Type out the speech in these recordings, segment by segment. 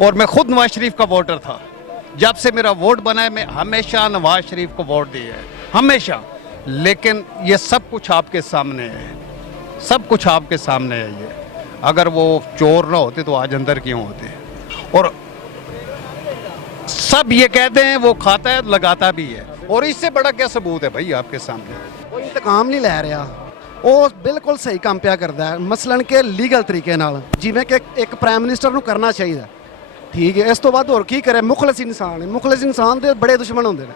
और मैं खुद नवाज शरीफ का वोटर था। जब से मेरा वोट बना है मैं हमेशा नवाज शरीफ को वोट दिया है, हमेशा। लेकिन ये सब कुछ आपके सामने है, सब कुछ आपके सामने है। ये अगर वो चोर ना होते तो आज अंदर क्यों होते। और सब ये कहते हैं वो खाता है लगाता भी है, और इससे बड़ा क्या सबूत है भाई आपके सामने। ਉਹ ਇੰਤਕਾਮ ਨਹੀਂ ਲੈ ਰਿਹਾ, ਉਹ ਬਿਲਕੁਲ ਸਹੀ ਕੰਮ ਪਿਆ ਕਰਦਾ ਹੈ, ਮਸਲਨ ਕਿ ਲੀਗਲ ਤਰੀਕੇ ਨਾਲ, ਜਿਵੇਂ ਕਿ ਇੱਕ ਪ੍ਰਾਈਮ ਮਿਨਿਸਟਰ ਨੂੰ ਕਰਨਾ ਚਾਹੀਦਾ। ਠੀਕ ਹੈ, ਇਸ ਤੋਂ ਬਾਅਦ ਹੋਰ ਕੀ ਕਰੇ। ਮੁਖਲਸ ਇਨਸਾਨ ਹੈ, ਮੁਖਲਸ ਇਨਸਾਨ ਦੇ ਬੜੇ ਦੁਸ਼ਮਣ ਹੁੰਦੇ ਨੇ।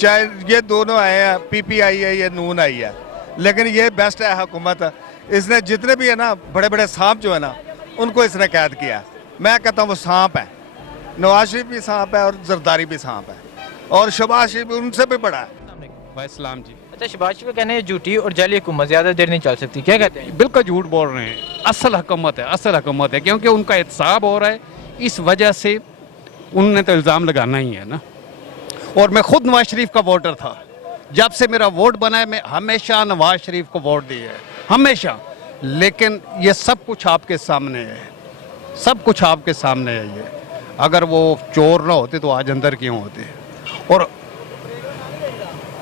चाहे ये दोनों आए हैं, पीपीआई है, ये नून आई है, लेकिन ये बेस्ट है हुकूमत। इसने जितने भी है ना बड़े बड़े सांप जो है ना उनको इसने कैद किया। मैं कहता हूँ वो सांप है, नवाज शरीफ भी सांप है और जरदारी भी सांप है, और शहबाज शरीफ उनसे भी बड़ा है। वालेकुम जी। अच्छा, शहबाज शरीफ का कहना है झूठी और जाली हुकूमत ज़्यादा देर नहीं चल सकती, क्या कहते हैं? बिल्कुल झूठ बोल रहे हैं। असल हुकूमत है, असल हुकूमत है, क्योंकि उनका एहतसाब हो रहा है, इस वजह से उनने तो इल्ज़ाम लगाना ही है ना। और मैं खुद नवाज शरीफ का वोटर था। जब से मेरा वोट बना है मैं हमेशा नवाज शरीफ को वोट दिया है, हमेशा। लेकिन ये सब कुछ आपके सामने है, सब कुछ आपके सामने है। ये अगर वो चोर ना होते तो आज अंदर क्यों होते। और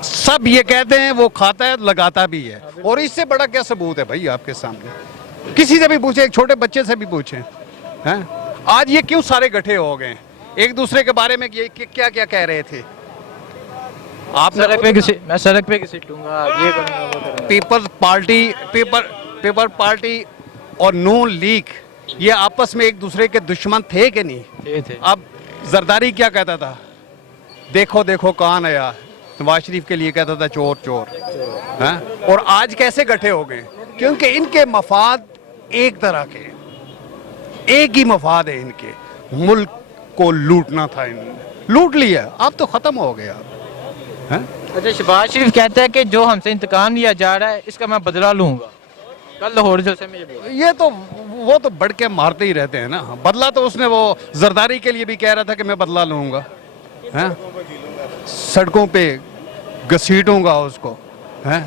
सब ये कहते हैं वो खाता है लगाता भी है, और इससे बड़ा क्या सबूत है भाई आपके सामने। किसी से भी पूछे, एक छोटे बच्चे से भी पूछें, हैं आज ये क्यों सारे गठे हो गए एक दूसरे के बारे में, ये क्या क्या कह रहे थे। आपने मैं सड़क पे घसीट लूंगा, ये करूंगा, वो करूंगा। पीपल पार्टी और नून लीग ये आपस में एक दूसरे के दुश्मन थे कि नहीं थे। अब जरदारी क्या कहता था, देखो देखो कौन आया, नवाज शरीफ के लिए कहता था चोर चोर, हैं। और आज कैसे गठे हो गए, क्योंकि इनके मफाद एक तरह के, एक ही मफाद है इनके, मुल्क को लूटना था इन्होंने, लूट लिया, अब तो खत्म हो गया। अच्छा, शहबाज शरीफ कहता है कि जो हमसे इंतकाम लिया जा रहा है इसका मैं बदला लूंगा। कल लाहौर जलसे में ये बोला। ये तो वो तो बढ़ के मारते ही रहते हैं ना। बदला तो उसने वो जरदारी के लिए भी कह रहा था कि मैं बदला लूंगा, हैं, सड़कों पे घसीटूंगा उसको, हैं,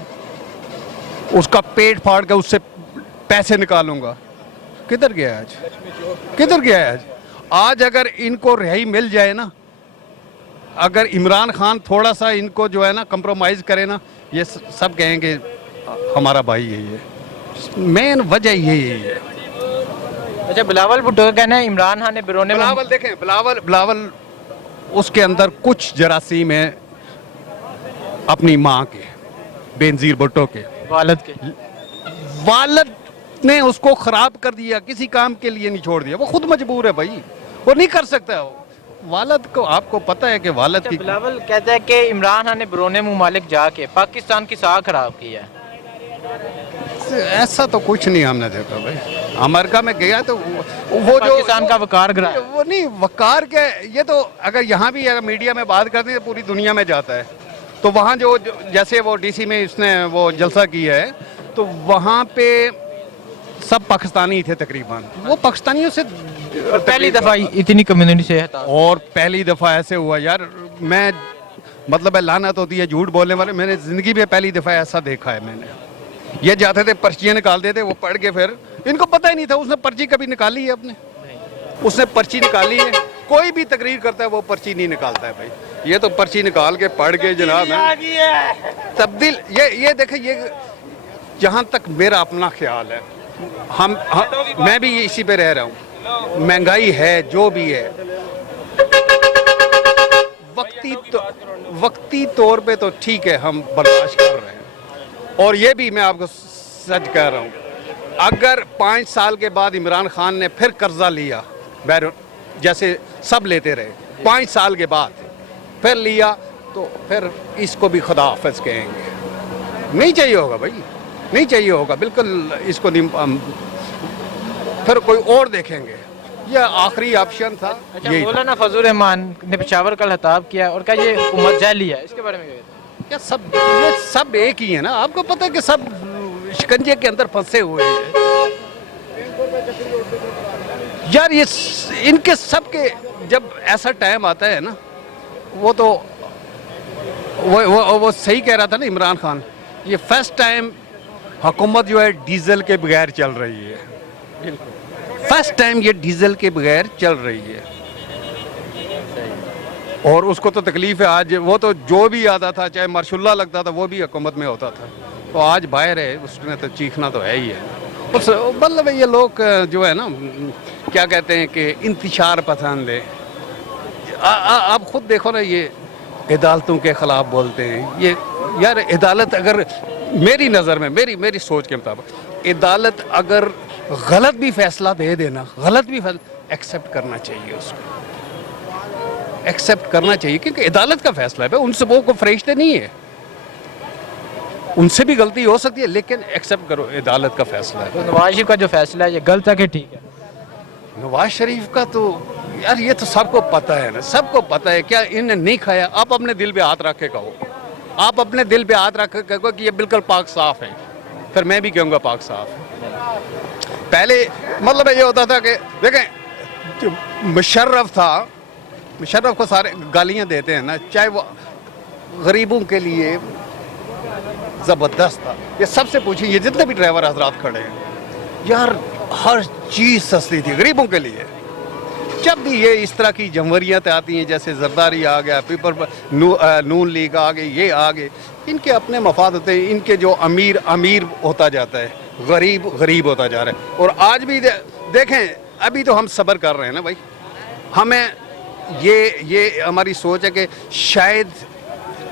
उसका पेट फाड़ के उससे पैसे निकालूंगा। किधर गया आज, किधर गया आज। आज अगर इनको रिहाई मिल जाए ना, अगर इमरान खान थोड़ा सा इनको जो है ना कंप्रोमाइज़ करे ना, ये सब कहेंगे हमारा भाई है। ये मेन वजह यही है। अच्छा, बिलावल भुट्टो का कहना है इमरान खान ने बिरोने में बिलावल देखें, बिलावल उसके अंदर कुछ जरासीम है अपनी माँ के, बेनज़ीर भुट्टो के वालिद ने उसको खराब कर दिया, किसी काम के लिए नहीं छोड़ दिया। वो खुद मजबूर है भाई, वो नहीं कर सकता। वालिद को आपको पता है कि वालिद की। बिलावल कहता है कि इमरान खान ने बिरोने मुमालिक जाके पाकिस्तान की साख खराब की है। ऐसा तो कुछ नहीं हमने देखा भाई। अमेरिका में गया तो वो जो पाकिस्तान का वकार गिरा, वो नहीं वकार के, ये तो अगर यहाँ भी अगर मीडिया में बात करते हैं तो पूरी दुनिया में जाता है। तो वहाँ जो जैसे वो डीसी में इसने वो जलसा किया है, तो वहाँ पे सब पाकिस्तानी थे तकरीबन। वो पाकिस्तानियों से पहली दफा इतनी कम्युनिटी से हटा। और पहली दफ़ा ऐसे हुआ यार, मैं मतलब है लानत होती है झूठ बोलने वाले, मैंने ज़िंदगी में पहली दफ़ा ऐसा देखा है मैंने। ये जाते थे पर्चियाँ निकालते थे, वो पढ़ के फिर इनको पता ही नहीं था। उसने पर्ची कभी निकाली है अपने, उसने पर्ची निकाली है। कोई भी तकरीर करता है वो पर्ची नहीं निकालता है भाई। ये तो पर्ची निकाल के पढ़ के जनाब है तब्दील। ये देखे, ये जहाँ तक मेरा अपना ख्याल है, मैं भी इसी पे रह रहा हूँ। महंगाई है जो भी है, वक्ती तौर पे तो ठीक है, हम बर्दाश्त कर रहे हैं। और ये भी मैं आपको सच कह रहा हूँ, अगर 5 साल के बाद इमरान खान ने फिर कर्जा लिया, जैसे सब लेते रहे, 5 साल के बाद फिर लिया, तो फिर इसको भी खुदा हाफिज कहेंगे। नहीं चाहिए होगा भाई, नहीं चाहिए होगा बिल्कुल इसको नहीं। फिर कोई और देखेंगे। यह आखिरी ऑप्शन था। अच्छा, मौलाना फजल रहमान ने पेशावर का खिताब किया और कहा ये हुकूमत जाली है, इसके बारे में क्या? ये सब एक ही है ना। आपको पता है कि सब शिकंजे के अंदर फंसे हुए हैं यार। ये इनके सब के जब ऐसा टाइम आता है ना, वो तो वो सही कह रहा था ना इमरान खान, ये फर्स्ट टाइम हुकूमत जो है डीजल के बगैर चल रही है। फर्स्ट टाइम ये डीजल के बगैर चल रही है और उसको तो तकलीफ है। आज वो तो जो भी आता था, चाहे मार्शुल्ला लगता था, वो भी हुकूमत में होता था, तो आज बाहर है, उसने तो चीखना तो है ही है। उस मतलब ये लोग जो है ना, क्या कहते हैं कि इंतशार पसंद है। आप खुद देखो ना, ये अदालतों के ख़िलाफ़ बोलते हैं। ये यार अदालत अगर मेरी नज़र में, मेरी सोच के मुताबिक, अदालत अगर गलत भी फैसला दे देना, गलत भी फैसला एक्सेप्ट करना चाहिए, उसको एक्सेप्ट करना चाहिए, क्योंकि अदालत का फैसला है। उनसे वो को फरिश्ते नहीं है, उनसे भी गलती हो सकती है, लेकिन एक्सेप्ट करो, अदालत का फैसला है। तो नवाज शरीफ का जो फैसला है ये गलत है कि ठीक है? नवाज शरीफ का तो यार ये तो सबको पता है ना, सबको पता है। क्या इन्हें नहीं खाया? आप अपने दिल पे हाथ रख के कहो, आप अपने दिल पे हाथ रख के कहो कि ये बिल्कुल पाक साफ है, फिर मैं भी कहूँगा पाक साफ है। पहले मतलब ये होता था कि देखें, जो मुशर्रफ था, मुशर्रफ को सारे गालियाँ देते हैं ना, चाहे वो गरीबों के लिए ज़बरदस्त था। ये सबसे पूछिए, ये जितने भी ड्राइवर हजरात खड़े हैं, यार हर चीज़ सस्ती थी गरीबों के लिए। जब भी ये इस तरह की जमहूरियत आती हैं, जैसे जरदारी आ गया, नून लीग आ गई, ये आ गए, इनके अपने मफाद होते हैं। इनके जो अमीर अमीर होता जाता है, गरीब गरीब होता जा रहा है। और आज भी देखें, अभी तो हम सब्र कर रहे हैं ना भाई, हमें ये हमारी सोच है कि शायद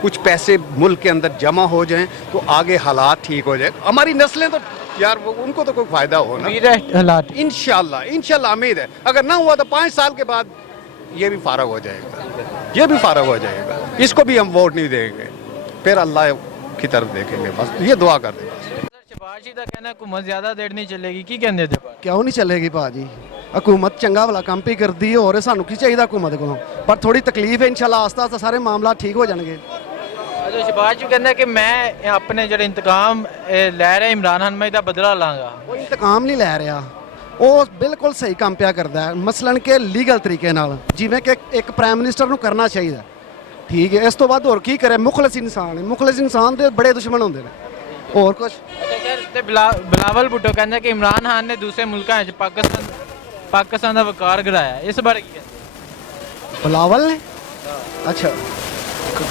कुछ पैसे मुल्क के अंदर जमा हो जाएं तो आगे हालात ठीक हो जाए। हमारी नस्लें तो यार वो उनको तो कोई फायदा हो ना, हालात इंशाल्लाह उम्मीद है। अगर ना हुआ तो 5 साल के बाद ये भी फारग हो जाएगा, ये भी फारग हो जाएगा, इसको भी हम वोट नहीं देंगे, फिर अल्लाह की तरफ देखेंगे, बस ये दुआ कर दें। शहबाज शरीफ का कहना है हुकूमत ज्यादा देर नहीं चलेगी, की कहते थे? क्यों नहीं चलेगी भाजी? हुकूमत चंगा भला काम भी करती है, और सानू की चाहिए हुकूमत को, पर थोड़ी तकलीफ है। इंशाल्लाह आस्ता आस्ता सारे मामला ठीक हो जाएंगे। अच्छा, शहबाज शरीफ कहता है कि मैं अपने जो इंतकाम लै रहा इमरान खान, मैं इसका बदला लांगा। वो इंतकाम नहीं लै रहा, ਉਹ ਬਿਲਕੁਲ ਸਹੀ ਕੰਮ ਪਿਆ ਕਰਦਾ ਹੈ, ਮਸਲਨ ਕਿ ਲੀਗਲ ਤਰੀਕੇ ਨਾਲ, ਜਿਵੇਂ ਕਿ ਇੱਕ ਪ੍ਰਾਈਮ ਮਿਨਿਸਟਰ ਨੂੰ ਕਰਨਾ ਚਾਹੀਦਾ। ਠੀਕ ਹੈ, ਇਸ ਤੋਂ ਬਾਅਦ ਹੋਰ ਕੀ ਕਰੇ? ਮੁਖਲਸ ਇਨਸਾਨ ਹੈ, ਮੁਖਲਸ ਇਨਸਾਨ ਦੇ ਬੜੇ ਦੁਸ਼ਮਣ ਹੁੰਦੇ ਨੇ, ਹੋਰ ਕੁਝ। ਅੱਛਾ ਸਰ, ਤੇ ਬਿਲਾਵਲ ਭੁੱਟੋ ਕਹਿੰਦਾ ਕਿ ਇਮਰਾਨ ਖਾਨ ਨੇ ਦੂਸਰੇ ਮੁਲਕਾਂ 'ਚ ਪਾਕਿਸਤਾਨ ਦਾ ਵਕਾਰ ਗਿਰਾਇਆ, ਇਸ ਬਾਰੇ ਕੀ ਕਹਿੰਦੇ? ਬਿਲਾਵਲ ਨੇ? ਅੱਛਾ,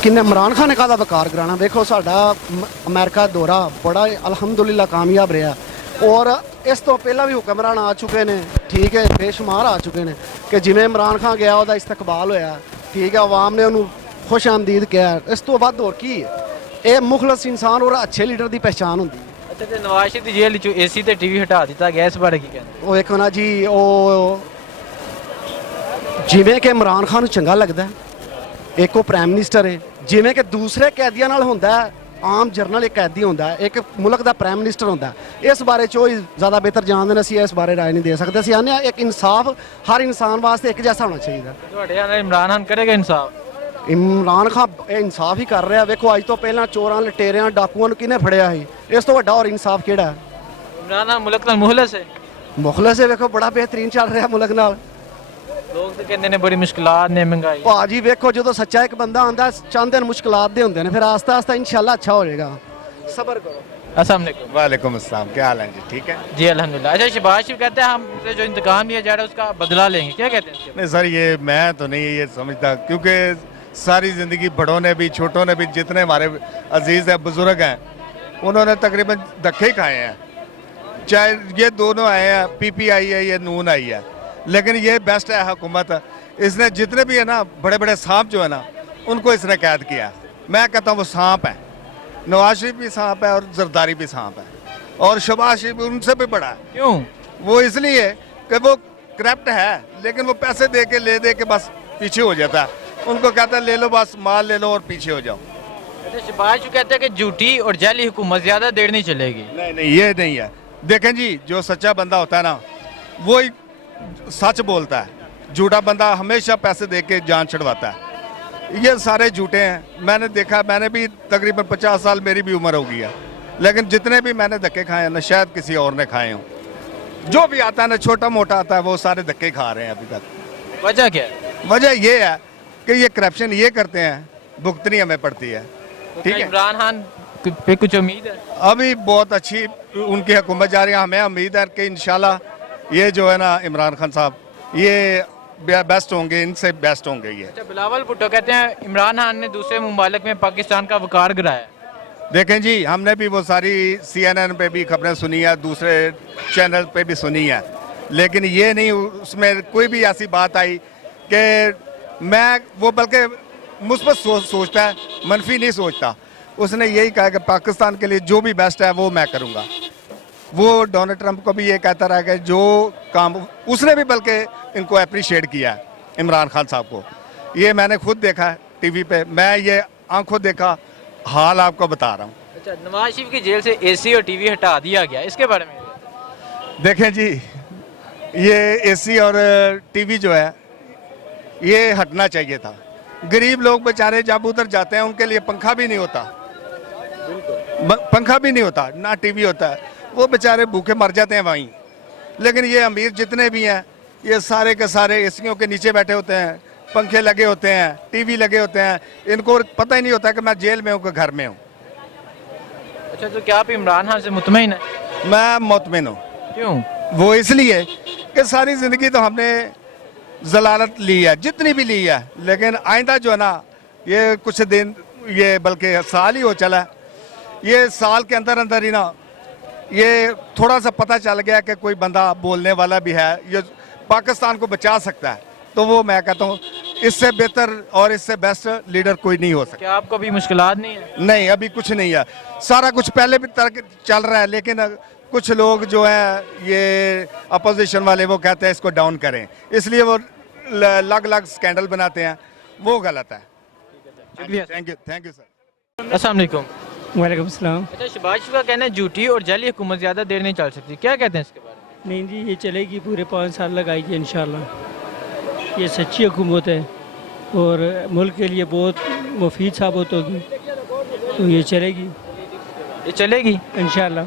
ਕਿੰਨੇ ਇਮਰਾਨ ਖਾਨ ਨੇ ਕਾਹਦਾ ਵਕਾਰ ਕਰਾਣਾ? ਵੇਖੋ ਸਾਡਾ ਅਮਰੀਕਾ ਦੌਰਾ ਬੜਾ ਅਲਹਮਦੁਲਿਲਾ ਕਾਮਯਾਬ ਰਿਹਾ, ਔਰ ਇਸ ਤੋਂ ਪਹਿਲਾਂ ਵੀ ਹੁਕਮਰਾਨ ਆ ਚੁੱਕੇ ਨੇ, ਠੀਕ ਹੈ, ਬੇਸ਼ੁਮਾਰ ਆ ਚੁੱਕੇ ਨੇ, ਕਿ ਜਿਵੇਂ ਇਮਰਾਨ ਖਾਨ ਗਿਆ ਉਹਦਾ ਇਸਤਕਬਾਲ ਹੋਇਆ, ਠੀਕ ਹੈ, ਆਵਾਮ ਨੇ ਉਹਨੂੰ ਖੁਸ਼ ਆਮਦੀਦ ਕਿਹਾ। ਇਸ ਤੋਂ ਵੱਧ ਹੋਰ ਕੀ ਹੈ? ਇਹ ਮੁਖਲਸ ਇਨਸਾਨ ਔਰ ਅੱਛੇ ਲੀਡਰ ਦੀ ਪਹਿਚਾਣ ਹੁੰਦੀ ਹੈ। ਅੱਛਾ, ਤੇ ਨਵਾਜ਼ ਸ਼ਰੀਫ ਦੀ ਜੇਲ੍ਹ 'ਚੋਂ ਏਸੀ ਤੇ ਟੀਵੀ ਹਟਾ ਦਿੱਤਾ ਗਿਆ, ਇਸ ਬਾਰੇ ਕੀ ਕਹਿੰਦੇ? ਉਹ ਵੇਖੋ ਨਾ ਜੀ, ਉਹ ਜਿਵੇਂ ਕਿ ਇਮਰਾਨ ਖਾਨ ਨੂੰ ਚੰਗਾ ਲੱਗਦਾ, ਇੱਕ ਉਹ ਪ੍ਰਾਈਮ ਮਿਨਿਸਟਰ ਹੈ, ਜਿਵੇਂ ਕਿ ਦੂਸਰੇ ਕੈਦੀਆਂ ਨਾਲ ਹੁੰਦਾ ਹੈ। ਆਮ ਜਰਨਲ ਇੱਕ ਕੈਦੀ ਹੁੰਦਾ, ਇੱਕ ਮੁਲਕ ਦਾ ਪ੍ਰਾਈਮ ਮਿਨਿਸਟਰ ਹੁੰਦਾ। ਇਸ ਬਾਰੇ 'ਚ ਉਹ ਜ਼ਿਆਦਾ ਬਿਹਤਰ ਜਾਣਦੇ ਨੇ, ਅਸੀਂ ਇਸ ਬਾਰੇ ਰਾਏ ਨਹੀਂ ਦੇ ਸਕਦੇ। ਅਸੀਂ ਆਨੇ ਇੱਕ ਇਨਸਾਫ ਹਰ ਇਨਸਾਨ ਵਾਸਤੇ ਇੱਕ ਜੈਸਾ ਹੋਣਾ ਚਾਹੀਦਾ। ਤੁਹਾਡੇ ਨਾਲ ਇਮਰਾਨ ਖਾਨ ਕਰੇਗਾ ਇਨਸਾਫ? ਇਮਰਾਨ ਖਾਨ ਇਹ ਇਨਸਾਫ ਹੀ ਕਰ ਰਿਹਾ। ਵੇਖੋ ਅੱਜ ਤੋਂ ਪਹਿਲਾਂ ਚੋਰਾਂ, ਲਟੇਰਿਆਂ, ਡਾਕੂਆਂ ਨੂੰ ਕਿਹਨੇ ਫੜਿਆ ਸੀ? ਇਸ ਤੋਂ ਵੱਡਾ ਹੋਰ ਇਨਸਾਫ ਕਿਹੜਾ? ਇਮਰਾਨ ਖਾਨ ਮੁਲਕ ਨਾਲ ਮੁਖਲਸ ਹੈ, ਮੁਖਲਸ ਹੈ। ਵੇਖੋ ਬੜਾ ਬਿਹਤਰੀਨ ਚੱਲ ਰਿਹਾ ਮੁਲਕ ਨਾਲ। ਲੋਕ ਤਾਂ ਕਹਿੰਦੇ ਨੇ ਬੜੀ ਮੁਸ਼ਕਲਾਤ ਨੇ, ਮਹਿੰਗਾਈ। ਭਾਜੀ ਵੇਖੋ, ਜਦੋਂ ਸੱਚਾ ਇੱਕ ਬੰਦਾ ਆਉਂਦਾ, ਚੰਦ ਦਿਨ ਮੁਸ਼ਕਲਾਤ ਦੇ ਹੁੰਦੇ ਨੇ, ਫਿਰ ਆਸਤਾ ਆਸਤਾ इंशाल्लाह अच्छा हो जाएगा। सब्र करो। अस्सलाम वालेकुम। वालेकुम अस्सलाम, क्या हाल है जी? ठीक है जी अल्हम्दुलिल्लाह। अच्छा, शहबाज शरीफ कहते हैं हमसे जो इंतकाम लिया जा रहा है उसका बदला लेंगे, क्या कहते हैं? नहीं सर, ये मैं तो नहीं ये समझता, क्योंकि सारी ज़िंदगी बड़ों ने भी छोटों ने भी, जितने हमारे अजीज़ हैं, बुज़ुर्ग हैं, उन्होंने तकरीबन धक्के खाए हैं। चाहे ये दोनों आए हैं, PPI है, ये नून आई है, लेकिन ये बेस्ट है हुकूमत। इसने जितने भी है ना बड़े बड़े सांप जो है ना, उनको इसने कैद किया। मैं कहता हूँ वो सांप है, नवाज शरीफ भी सांप है और जरदारी भी सांप है, और शहबाज शरीफ उनसे भी बड़ा है। क्यों? वो इसलिए कि वो करप्ट है, लेकिन वो पैसे दे के बस पीछे हो जाता है। उनको कहता है ले लो बस, माल ले लो और पीछे हो जाओ। अच्छा, शहबाज शरीफ कहते हैं कि झूठी और जाली हुकूमत ज़्यादा देर नहीं चलेगी। नहीं, ये नहीं है। देखें जी, जो सच्चा बंदा होता है ना, वो ही सच बोलता है। झूठा बंदा हमेशा पैसे दे के जान छुड़वाता है। ये सारे झूठे हैं। मैंने देखा, मैंने भी तकरीबन 50 साल मेरी भी उम्र हो गई है, लेकिन जितने भी मैंने धक्के खाए हैं ना, शायद किसी और ने खाए हों। जो भी आता है ना, छोटा मोटा आता है, वो सारे धक्के खा रहे हैं अभी तक। वजह क्या है? वजह ये है कि ये करप्शन ये करते हैं, भुगतनी हमें पड़ती है। ठीक है, इमरान खान पे कुछ उम्मीद है? अभी बहुत अच्छी उनकी हुकूमत जा रही है। हमें उम्मीद है कि इंशाल्लाह ये जो है ना इमरान खान साहब, ये बेस्ट होंगे, इनसे बेस्ट होंगे ये। अच्छा, बिलावल भुट्टो कहते हैं इमरान खान ने दूसरे मुमालिक में पाकिस्तान का वकार गिराया। देखें जी, हमने भी वो सारी CNN पे भी खबरें सुनी है, दूसरे चैनल पे भी सुनी है, लेकिन ये नहीं उसमें कोई भी ऐसी बात आई कि मैं वो, बल्कि मुस्बत सोचता है, मनफी नहीं सोचता। उसने यही कहा कि पाकिस्तान के लिए जो भी बेस्ट है वो मैं करूँगा। वो डोनाल्ड ट्रंप को भी ये कहता रहा कि जो काम उसने भी बल्कि इनको अप्रिशिएट किया है इमरान खान साहब को। ये मैंने खुद देखा है टीवी पे, मैं ये आंखों देखा हाल आपको बता रहा हूँ। अच्छा, नवाज शरीफ की जेल से AC और TV हटा दिया गया, इसके बारे में? देखें जी, ये AC और TV जो है ये हटना चाहिए था। गरीब लोग बेचारे जब उधर जाते हैं उनके लिए पंखा भी नहीं होता, पंखा भी नहीं होता, ना TV होता है, वो बेचारे भूखे मर जाते हैं वहीं। लेकिन ये अमीर जितने भी हैं ये सारे के सारे एसियों के नीचे बैठे होते हैं, पंखे लगे होते हैं, TV लगे होते हैं, इनको पता ही नहीं होता कि मैं जेल में हूँ कि घर में हूँ। अच्छा, तो क्या आप इमरान खान से मुतमईन है? मैं मुतमिन हूँ। क्यों? वो इसलिए कि सारी ज़िंदगी तो हमने जलालत ली है, जितनी भी ली है, लेकिन आइंदा जो है ना, ये कुछ दिन, ये बल्कि साल ही हो चला, ये साल के अंदर अंदर ही ना ये थोड़ा सा पता चल गया कि कोई बंदा बोलने वाला भी है, ये पाकिस्तान को बचा सकता है। तो वो मैं कहता हूँ इससे बेहतर और इससे बेस्ट लीडर कोई नहीं हो सकता। क्या आपको भी मुश्किलात नहीं है? नहीं, अभी कुछ नहीं है, सारा कुछ पहले भी तरह चल रहा है, लेकिन कुछ लोग जो हैं ये अपोजिशन वाले वो कहते हैं इसको डाउन करें, इसलिए वो अलग अलग स्कैंडल बनाते हैं, वो गलत है। शुक्रिया। Thank you sir. अस्सलाम वालेकुम। वालेकुम सलाम। अच्छा, शहबाज शरीफ का कहना है झूठी और जाली हुकूमत ज़्यादा देर नहीं चल सकती, क्या कहते हैं इसके बारे में? नहीं जी, ये चलेगी, पूरे 5 साल लगाएगी इंशाल्लाह। ये सच्ची हुकूमत है और मुल्क के लिए बहुत मुफीद साबित होगी, तो ये चलेगी ये चलेगी इंशाल्लाह।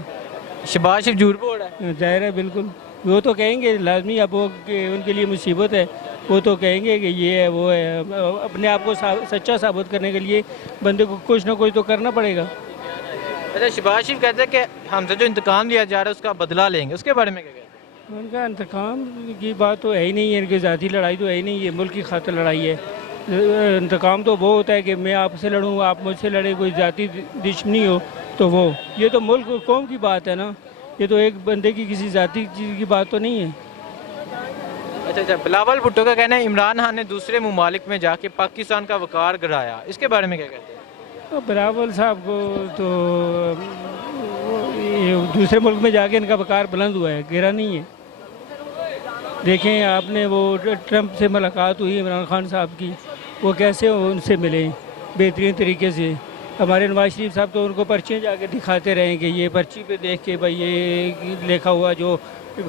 शहबाज शरीफ झूठ बोल रहा है? जाहिर है, बिल्कुल वो तो कहेंगे लाजमी, अब वो कि उनके लिए मुसीबत है, वो तो कहेंगे कि ये है वो है। अपने आप को सच्चा साबित करने के लिए बंदे को कुछ ना कुछ तो करना पड़ेगा। अच्छा, शहबाज शरीफ कहते हैं कि हमसे जो इंतकाम लिया जा रहा है उसका बदला लेंगे, उसके बारे में क्या कहते हैं? उनका इंतकाम की बात तो है ही नहीं है, इनकी ज़ाती लड़ाई तो है ही नहीं, ये मुल्क की खातिर लड़ाई है। इंतकाम तो वो होता है कि मैं आपसे लड़ूँ, आप मुझसे लड़े, कोई ज़ाती दुश्मनी हो तो वो, ये तो मुल्क कौम की बात है ना, ये तो एक बंदे की किसी ज़ाती चीज़ की बात तो नहीं है। अच्छा, बिलावल भुट्टो का कहना है इमरान खान ने दूसरे मुमालिक में जाके पाकिस्तान का वकार गिराया, इसके बारे में क्या कहते हैं? बिलावल साहब को तो ये दूसरे मुल्क में जाके इनका वकार बुलंद हुआ है, गिरा नहीं है। देखें आपने वो ट्रंप से मुलाकात हुई इमरान खान साहब की, वो कैसे उनसे मिले बेहतरीन तरीके से। हमारे नवाज शरीफ साहब तो उनको पर्चियाँ जाके दिखाते रहे कि ये पर्ची पे देख के भाई ये लिखा हुआ जो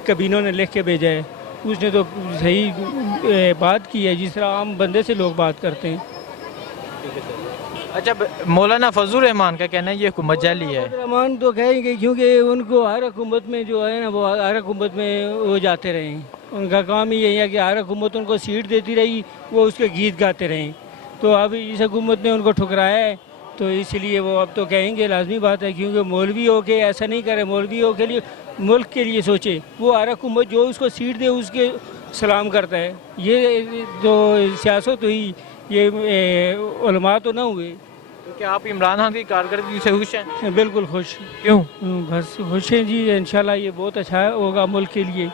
कबीनों ने लिख के भेजा है, उसने तो सही बात की है जिस तरह आम बंदे से लोग बात करते हैं। अच्छा, मौलाना फजल रहमान का कहना है ये हुकूमत जाली है। रहमान तो कहेंगे क्योंकि उनको हर हुकूमत में जो है ना, वो हर हुकूमत में वो जाते रहे, उनका काम ही यही है कि हर हुकूमत उनको सीट देती रही, वो उसके गीत गाते रहे। तो अब इस हुकूमत ने उनको ठुकराया है, तो इसलिए वो अब तो कहेंगे, लाजमी बात है, क्योंकि मौलवी हो के ऐसा नहीं करे, मौलवी हो के लिए मुल्क के लिए सोचे, वो हर हुकूमत जो उसको सीट दे उसके सलाम करता है। ये जो सियासत हुई ये उलमा तो ना हुए। तो क्या आप इमरान खान की कारकर्दगी से खुश हैं? बिल्कुल खुश। क्यों? बस खुश हैं जी, इंशाल्लाह ये बहुत अच्छा होगा मुल्क के लिए।